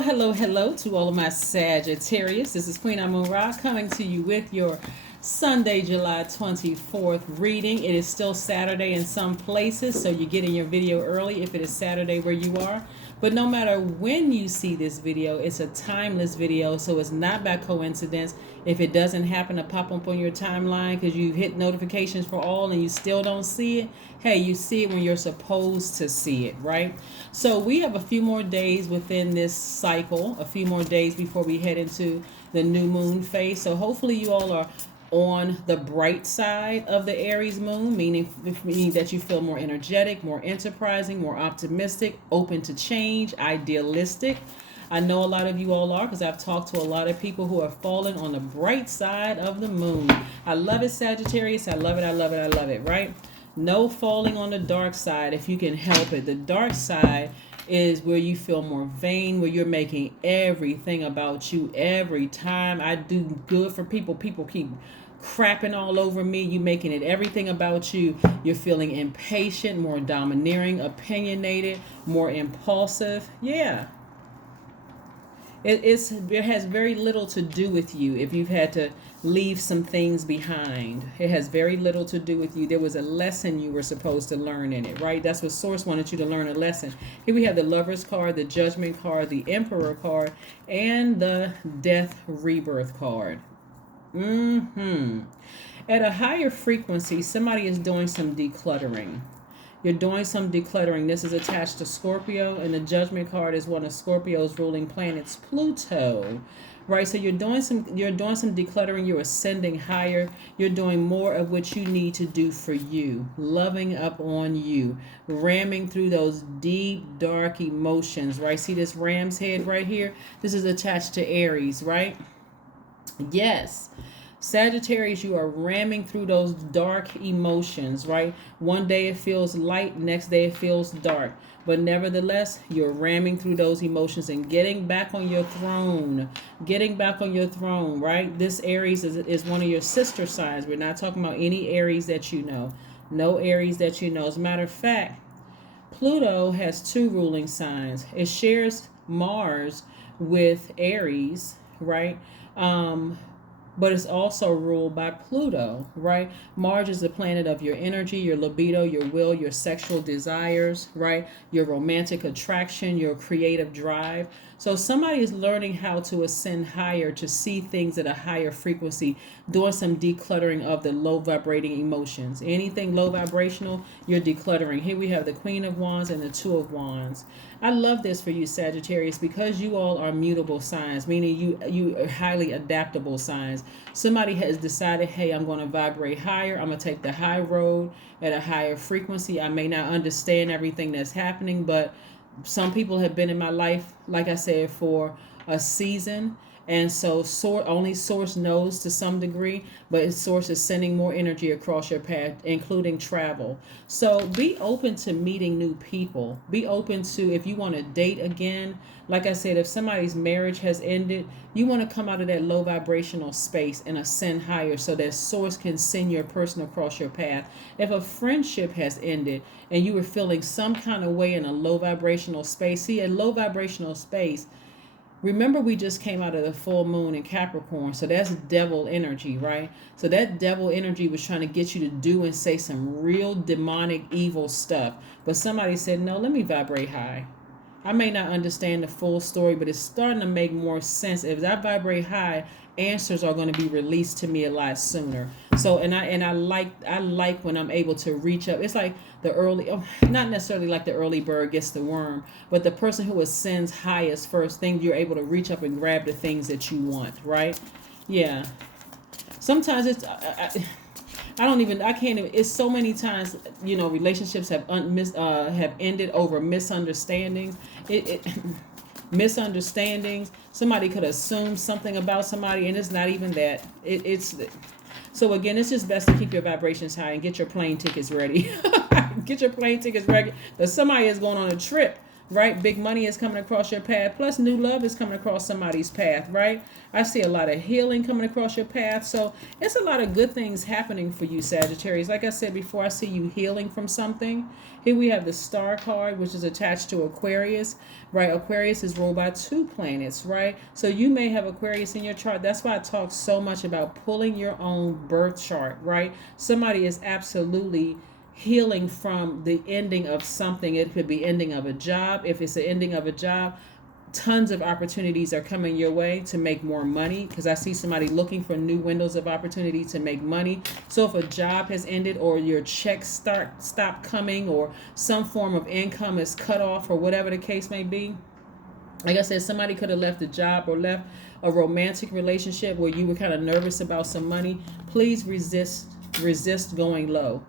Hello to all of my Sagittarius. This is Queen Amun Ra coming to you with your Sunday, July 24th reading. It is still Saturday in some places, so you're getting your video early if it is Saturday where you are. But no matter when you see this video, it's a timeless video, so it's not by coincidence. If it doesn't happen to pop up on your timeline because you've hit notifications for all and you still don't see it, hey, you see it when you're supposed to see it, right? So we have a few more days within this cycle, a few more days before we head into the new moon phase. So hopefully you all are on the bright side of the Aries moon, meaning that you feel more energetic, more enterprising, more optimistic, open to change, idealistic. I know a lot of you all are because I've talked to a lot of people who are falling on the bright side of the moon. I love it, Sagittarius. I love it. I love it. I love it, right? No falling on the dark side if you can help it. The dark side is where you feel more vain, where you're making everything about you. Every time I do good for people, people keep crapping all over me. You making it everything about you. You're feeling impatient, more domineering, opinionated, more impulsive. Yeah. It has very little to do with you if you've had to leave some things behind. It has very little to do with you. There was a lesson you were supposed to learn in it, right? That's what Source wanted you to learn, a lesson. Here we have the Lover's card, the Judgment card, the Emperor card, and the Death Rebirth card. At a higher frequency, somebody is doing some decluttering. You're doing some decluttering. This is attached to Scorpio, and the Judgment card is one of Scorpio's ruling planets, Pluto. Right, so you're doing some decluttering. You're ascending higher. You're doing more of what you need to do for you, loving up on you, ramming through those deep, dark emotions. Right, see this ram's head right here? This is attached to Aries, right? Yes. Sagittarius, you are ramming through those dark emotions, right? One day it feels light, next day it feels dark. But nevertheless, you're ramming through those emotions and getting back on your throne. Getting back on your throne, right? This Aries is one of your sister signs. We're not talking about any Aries that you know. No Aries that you know. As a matter of fact, Pluto has two ruling signs. It shares Mars with Aries, right? But it's also ruled by Pluto, right? Mars is the planet of your energy, your libido, your will, your sexual desires, right? Your romantic attraction, your creative drive. So somebody is learning how to ascend higher, to see things at a higher frequency, doing some decluttering of the low vibrating emotions. Anything low vibrational, you're decluttering. Here we have the Queen of Wands and the Two of Wands. I love this for you, Sagittarius, because you all are mutable signs, meaning you are highly adaptable signs. Somebody has decided, hey, I'm going to vibrate higher. I'm going to take the high road at a higher frequency. I may not understand everything that's happening, but some people have been in my life, like I said, for a season. And so only Source knows to some degree, but Source is sending more energy across your path, including travel. So be open to meeting new people. Be open to, if you want to date again, like I said, if somebody's marriage has ended, you want to come out of that low vibrational space and ascend higher so that Source can send your person across your path. If a friendship has ended and you were feeling some kind of way in a low vibrational space, see, a low vibrational space, remember, we just came out of the full moon in Capricorn, so that's devil energy, right? So that devil energy was trying to get you to do and say some real demonic, evil stuff. But somebody said, no, let me vibrate high. I may not understand the full story, but it's starting to make more sense. If I vibrate high, answers are going to be released to me a lot sooner. So I like when I'm able to reach up. It's like the early, not necessarily like the early bird gets the worm, but the person who ascends highest first thing, you're able to reach up and grab the things that you want, right? Yeah. Sometimes it's I can't even, it's so many times, relationships have ended over misunderstandings. Misunderstandings. Somebody could assume something about somebody, and it's not even that. So again, it's just best to keep your vibrations high and get your plane tickets ready. Get your plane tickets ready. Because somebody is going on a trip right? Big money is coming across your path. Plus, new love is coming across somebody's path, right? I see a lot of healing coming across your path. So it's a lot of good things happening for you, Sagittarius. Like I said before, I see you healing from something. Here we have the Star card, which is attached to Aquarius, right? Aquarius is ruled by 2 planets, right? So you may have Aquarius in your chart. That's why I talk so much about pulling your own birth chart, right? Somebody is absolutely healing from the ending of something. It could be ending of a job. If it's the ending of a job, tons of opportunities are coming your way to make more money, because I see somebody looking for new windows of opportunity to make money. So if a job has ended, or your checks stop coming, or some form of income is cut off, or whatever the case may be, like I said, somebody could have left a job or left a romantic relationship where you were kind of nervous about some money. Please resist going low.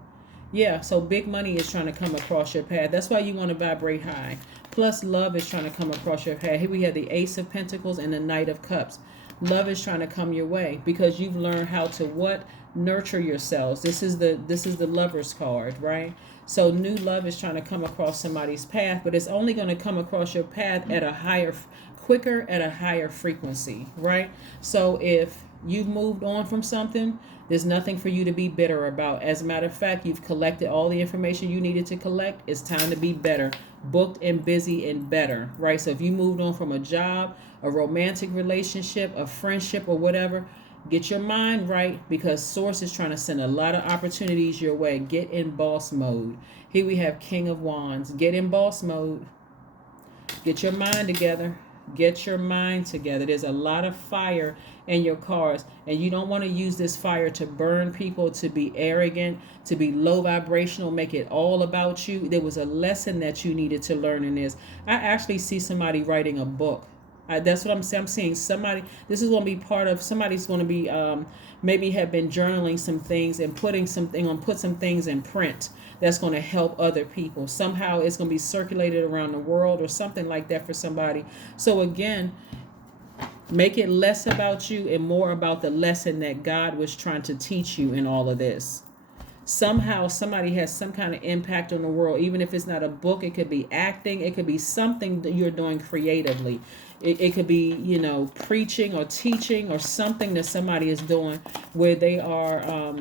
Yeah, so big money is trying to come across your path. That's why you want to vibrate high. Plus, love is trying to come across your path. Here we have the Ace of Pentacles and the Knight of Cups. Love is trying to come your way because you've learned how to what? Nurture yourselves. This is the Lover's card, right? So new love is trying to come across somebody's path, but it's only going to come across your path at a quicker, at a higher frequency, right? So if you've moved on from something, there's nothing for you to be bitter about. As a matter of fact, you've collected all the information you needed to collect. It's time to be better, booked and busy and better, right? So if you moved on from a job, a romantic relationship, a friendship, or whatever, get your mind right, because Source is trying to send a lot of opportunities your way. Get in boss mode. Here we have King of Wands. Get in boss mode. Get your mind together. Get your mind together. There's a lot of fire in your cards, and you don't want to use this fire to burn people, to be arrogant, to be low vibrational, make it all about you. There was a lesson that you needed to learn in this. I actually see somebody writing a book. That's what I'm saying. I'm seeing somebody. This is going to be part of somebody's going to be maybe have been journaling some things and put some things in print that's going to help other people. Somehow it's going to be circulated around the world or something like that for somebody. So again, make it less about you and more about the lesson that God was trying to teach you in all of this. Somehow somebody has some kind of impact on the world. Even if it's not a book, it could be acting, it could be something that you're doing creatively. It could be, preaching or teaching, or something that somebody is doing where they are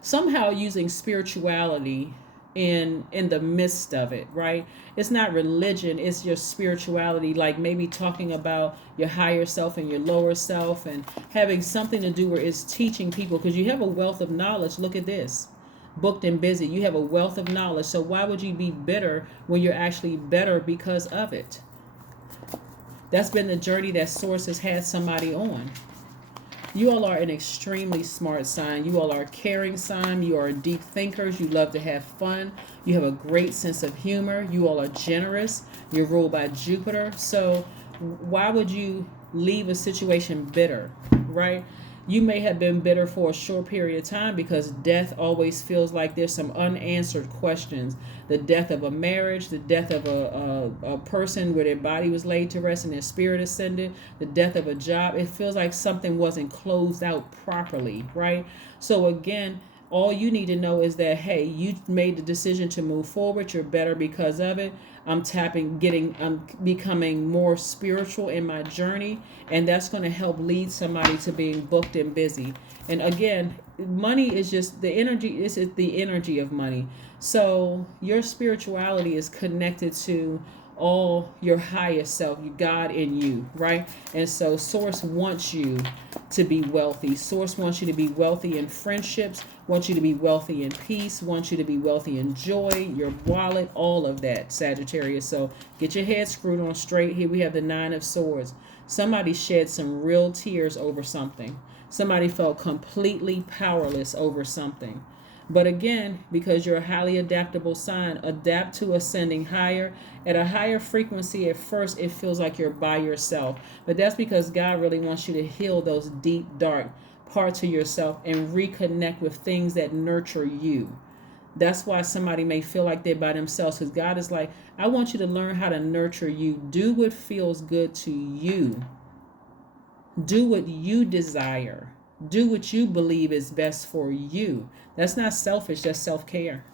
somehow using spirituality in the midst of it, right? It's not religion, it's your spirituality, like maybe talking about your higher self and your lower self, and having something to do where it's teaching people, because you have a wealth of knowledge. Look at this. Booked and busy. You have a wealth of knowledge. So why would you be bitter when you're actually better because of it? That's been the journey that Source has had somebody on. You all are an extremely smart sign. You all are a caring sign. You are deep thinkers. You love to have fun. You have a great sense of humor. You all are generous. You're ruled by Jupiter. So why would you leave a situation bitter, right? You may have been bitter for a short period of time because death always feels like there's some unanswered questions. The death of a marriage, the death of a person where their body was laid to rest and their spirit ascended, the death of a job. It feels like something wasn't closed out properly, right? So again, all you need to know is that, hey, you made the decision to move forward. You're better because of it. I'm becoming more spiritual in my journey, and that's going to help lead somebody to being booked and busy. And again, money is just the energy. This is the energy of money. So your spirituality is connected to all your highest self, God in you, right? And so Source wants you to be wealthy. Source wants you to be wealthy in friendships, wants you to be wealthy in peace, wants you to be wealthy in joy, your wallet, all of that, Sagittarius. So get your head screwed on straight. Here we have the 9 of Swords. Somebody shed some real tears over something. Somebody felt completely powerless over something. But again, because you're a highly adaptable sign, adapt to ascending higher. At a higher frequency, at first, it feels like you're by yourself. But that's because God really wants you to heal those deep, dark parts of yourself and reconnect with things that nurture you. That's why somebody may feel like they're by themselves, because God is like, I want you to learn how to nurture you. Do what feels good to you. Do what you desire. Do what you believe is best for you. That's not selfish, that's self-care.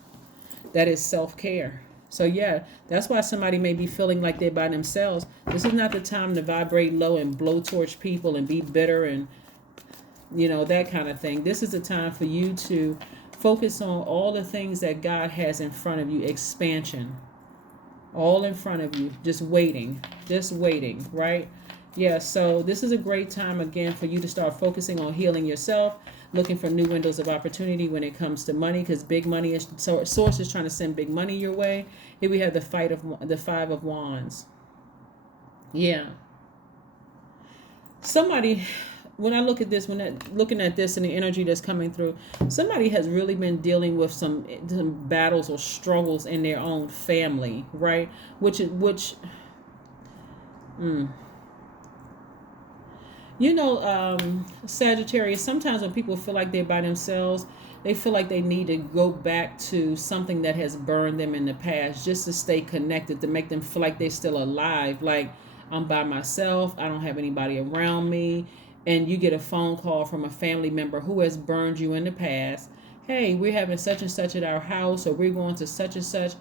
That is self-care. So yeah, that's why somebody may be feeling like they're by themselves. This is not the time to vibrate low and blowtorch people and be bitter and, that kind of thing. This is the time for you to focus on all the things that God has in front of you. Expansion. All in front of you. Just waiting. Right? Yeah, so this is a great time again for you to start focusing on healing yourself, looking for new windows of opportunity when it comes to money, because big money is source is trying to send big money your way. Here we have the 5 of wands. Yeah. Somebody, when I look at this, looking at this and the energy that's coming through, somebody has really been dealing with some battles or struggles in their own family, right? Sagittarius, sometimes when people feel like they're by themselves, they feel like they need to go back to something that has burned them in the past just to stay connected, to make them feel like they're still alive. Like, I'm by myself, I don't have anybody around me. And you get a phone call from a family member who has burned you in the past. Hey, we're having such and such at our house, or we're going to such and such.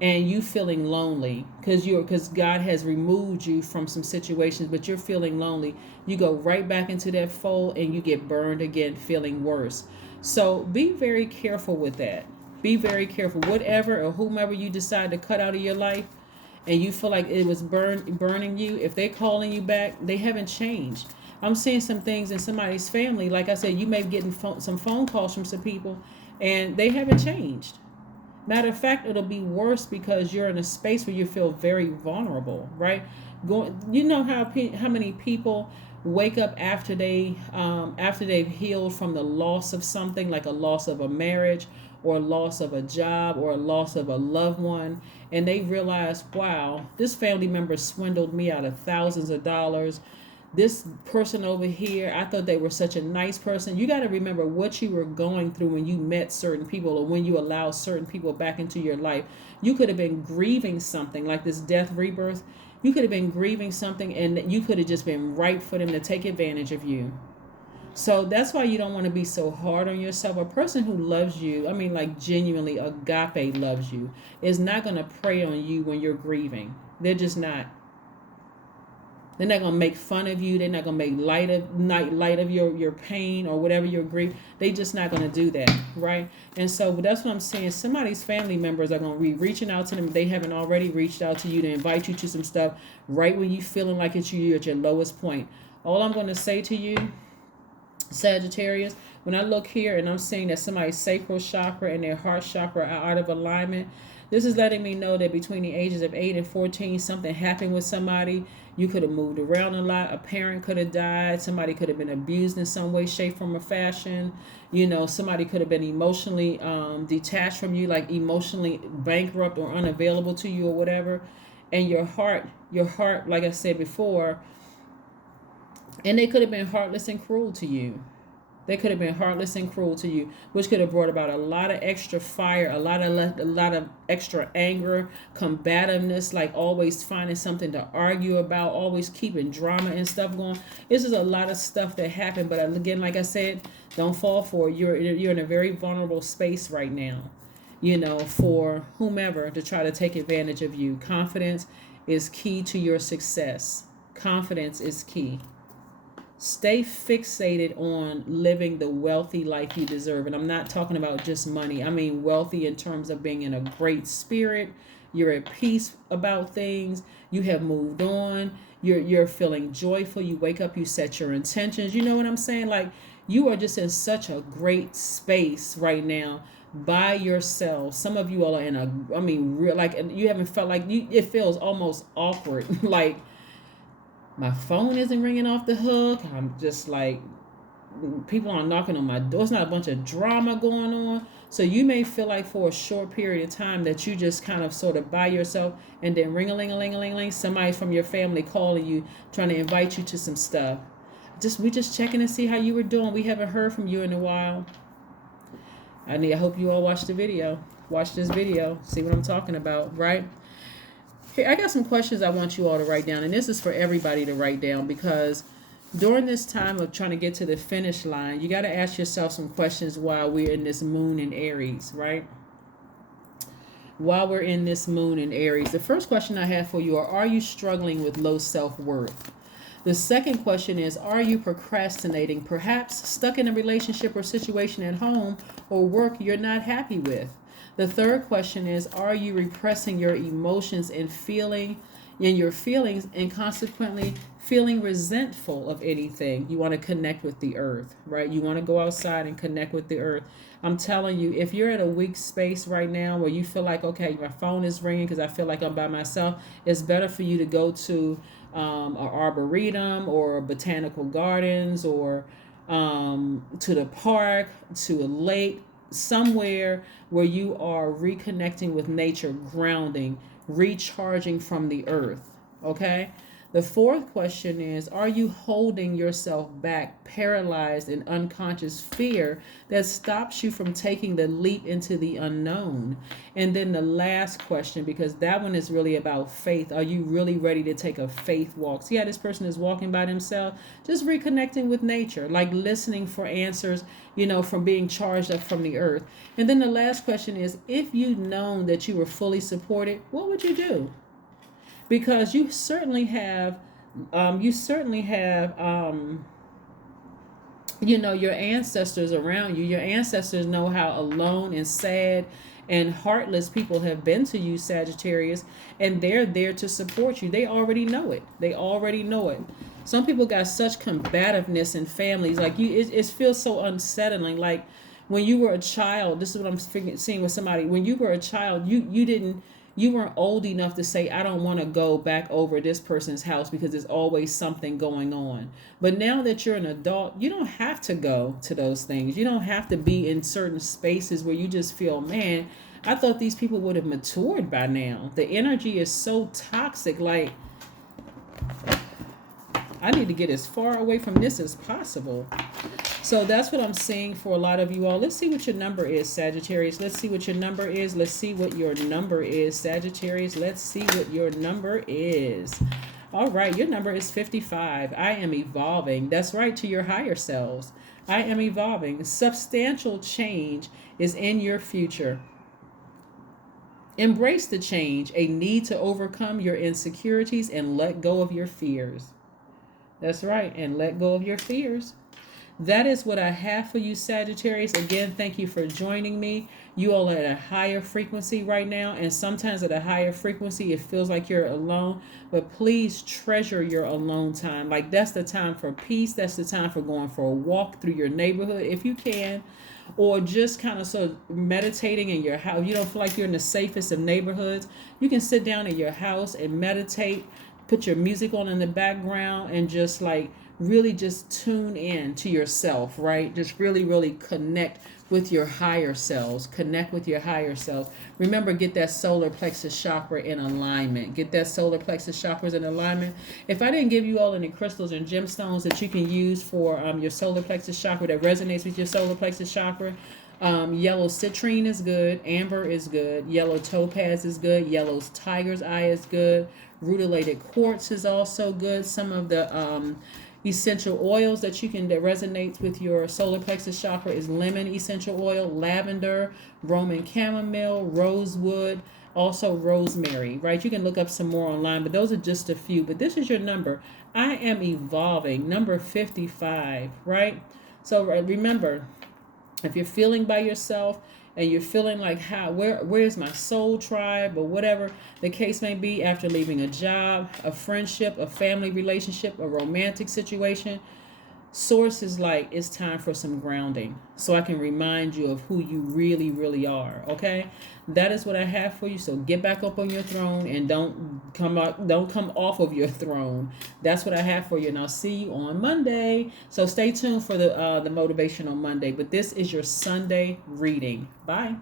And you feeling lonely because God has removed you from some situations, but you're feeling lonely. You go right back into that fold and you get burned again, feeling worse. So be very careful with that. Be very careful. Whatever or whomever you decide to cut out of your life, and you feel like it was burning you, if they're calling you back, they haven't changed. I'm seeing some things in somebody's family. Like I said, you may be getting some phone calls from some people, and they haven't changed. Matter of fact, it'll be worse because you're in a space where you feel very vulnerable, right? How many people wake up after they've healed from the loss of something, like a loss of a marriage or a loss of a job or a loss of a loved one, and they realize, wow, this family member swindled me out of thousands of dollars. This person over here, I thought they were such a nice person. You got to remember what you were going through when you met certain people, or when you allowed certain people back into your life. You could have been grieving something like this death rebirth. You could have been grieving something, and you could have just been right for them to take advantage of you. So that's why you don't want to be so hard on yourself. A person who loves you, I mean, like genuinely agape loves you, is not going to prey on you when you're grieving. They're just not. They're not going to make fun of you. They're not going to make light of your pain or whatever your grief. They're just not going to do that, right? And so that's what I'm saying. Somebody's family members are going to be reaching out to them. They haven't already reached out to you to invite you to some stuff right when you're feeling like you're at your lowest point. All I'm going to say to you, Sagittarius, when I look here and I'm seeing that somebody's sacral chakra and their heart chakra are out of alignment, this is letting me know that between the ages of 8 and 14, something happened with somebody. You could have moved around a lot. A parent could have died. Somebody could have been abused in some way, shape, form, or fashion. Somebody could have been emotionally detached from you, like emotionally bankrupt or unavailable to you or whatever. And your heart, like I said before, and they could have been heartless and cruel to you. They could have been heartless and cruel to you, which could have brought about a lot of extra fire, a lot of extra anger, combativeness, like always finding something to argue about, always keeping drama and stuff going. This is a lot of stuff that happened, but again, like I said, don't fall for it. You're in a very vulnerable space right now, for whomever to try to take advantage of you. Confidence is key to your success. Confidence is key. Stay fixated on living the wealthy life you deserve. And I'm not talking about just money. I mean wealthy in terms of being in a great spirit. You're at peace about things. You have moved on. You're feeling joyful. You wake up, you set your intentions. You know what I'm saying? Like, you are just in such a great space right now by yourself. Some of you all are in you haven't felt like it feels almost awkward. Like, my phone isn't ringing off the hook. I'm just like, people are knocking on my door. It's not a bunch of drama going on. So you may feel like for a short period of time that you just kind of sort of by yourself, and then ring-a-ling-a-ling-a-ling-a-ling, somebody from your family calling you, trying to invite you to some stuff. We just checking to see how you were doing. We haven't heard from you in a while. I hope you all watch the video. Watch this video. See what I'm talking about, right? Here, I got some questions I want you all to write down, and this is for everybody to write down, because during this time of trying to get to the finish line, you got to ask yourself some questions while we're in this moon in Aries, right? while we're in this moon in Aries. The first question I have for you are you struggling with low self-worth? The second question is, are you procrastinating, perhaps stuck in a relationship or situation at home or work you're not happy with? The third question is, are you repressing your emotions and your feelings and consequently feeling resentful of anything? You want to connect with the earth, right? You want to go outside and connect with the earth. I'm telling you, if you're at a weak space right now where you feel like, okay, my phone is ringing because I feel like I'm by myself, it's better for you to go to an arboretum or botanical gardens or to the park, to a lake, somewhere where you are reconnecting with nature, grounding, recharging from the earth. Okay? The fourth question is, are you holding yourself back, paralyzed in unconscious fear that stops you from taking the leap into the unknown? And then the last question, because that one is really about faith. Are you really ready to take a faith walk? See how this person is walking by themselves? Just reconnecting with nature, like listening for answers, from being charged up from the earth. And then the last question is, if you'd known that you were fully supported, what would you do? Because you certainly have your ancestors around you. Your ancestors know how alone and sad and heartless people have been to you, Sagittarius, and they're there to support you. They already know it. Some people got such combativeness in families, like it feels so unsettling. Like when you were a child, this is what I'm seeing with somebody. When you were a child, you weren't old enough to say, I don't want to go back over this person's house because there's always something going on. But now that you're an adult, you don't have to go to those things. You don't have to be in certain spaces where you just feel, man, I thought these people would have matured by now. The energy is so toxic. Like, I need to get as far away from this as possible. So that's what I'm seeing for a lot of you all. Let's see what your number is, Sagittarius. Let's see what your number is. Let's see what your number is, Sagittarius. Let's see what your number is. All right, your number is 55. I am evolving. That's right, to your higher selves. I am evolving. Substantial change is in your future. Embrace the change, a need to overcome your insecurities and let go of your fears. That's right, and let go of your fears. That is what I have for you, Sagittarius. Again, thank you for joining me. You all are at a higher frequency right now, and sometimes at a higher frequency, it feels like you're alone. But please treasure your alone time. Like, that's the time for peace. That's the time for going for a walk through your neighborhood, if you can, or just kind of sort of meditating in your house. You don't feel like you're in the safest of neighborhoods. You can sit down in your house and meditate, put your music on in the background, and just like really just tune in to yourself, right? Just really, really connect with your higher selves. Connect with your higher selves. Remember, get that solar plexus chakra in alignment. Get that solar plexus chakras in alignment. If I didn't give you all any crystals and gemstones that you can use for your solar plexus chakra that resonates with your solar plexus chakra, yellow citrine is good. Amber is good. Yellow topaz is good. Yellow tiger's eye is good. Rutilated quartz is also good. Some of the essential oils that resonates with your solar plexus chakra is lemon essential oil, lavender, Roman chamomile, rosewood, also rosemary, right? You can look up some more online, but those are just a few. But this is your number. I am evolving, number 55, right? So remember, if you're feeling by yourself and you're feeling like where's my soul tribe, or whatever the case may be, after leaving a job, a friendship, a family relationship, a romantic situation, Source is like, it's time for some grounding so I can remind you of who you really, really are. Okay, that is what I have for you. So get back up on your throne and don't come off of your throne. That's what I have for you, and I'll see you on Monday. So stay tuned for the Motivational Monday. But this is your Sunday reading. Bye.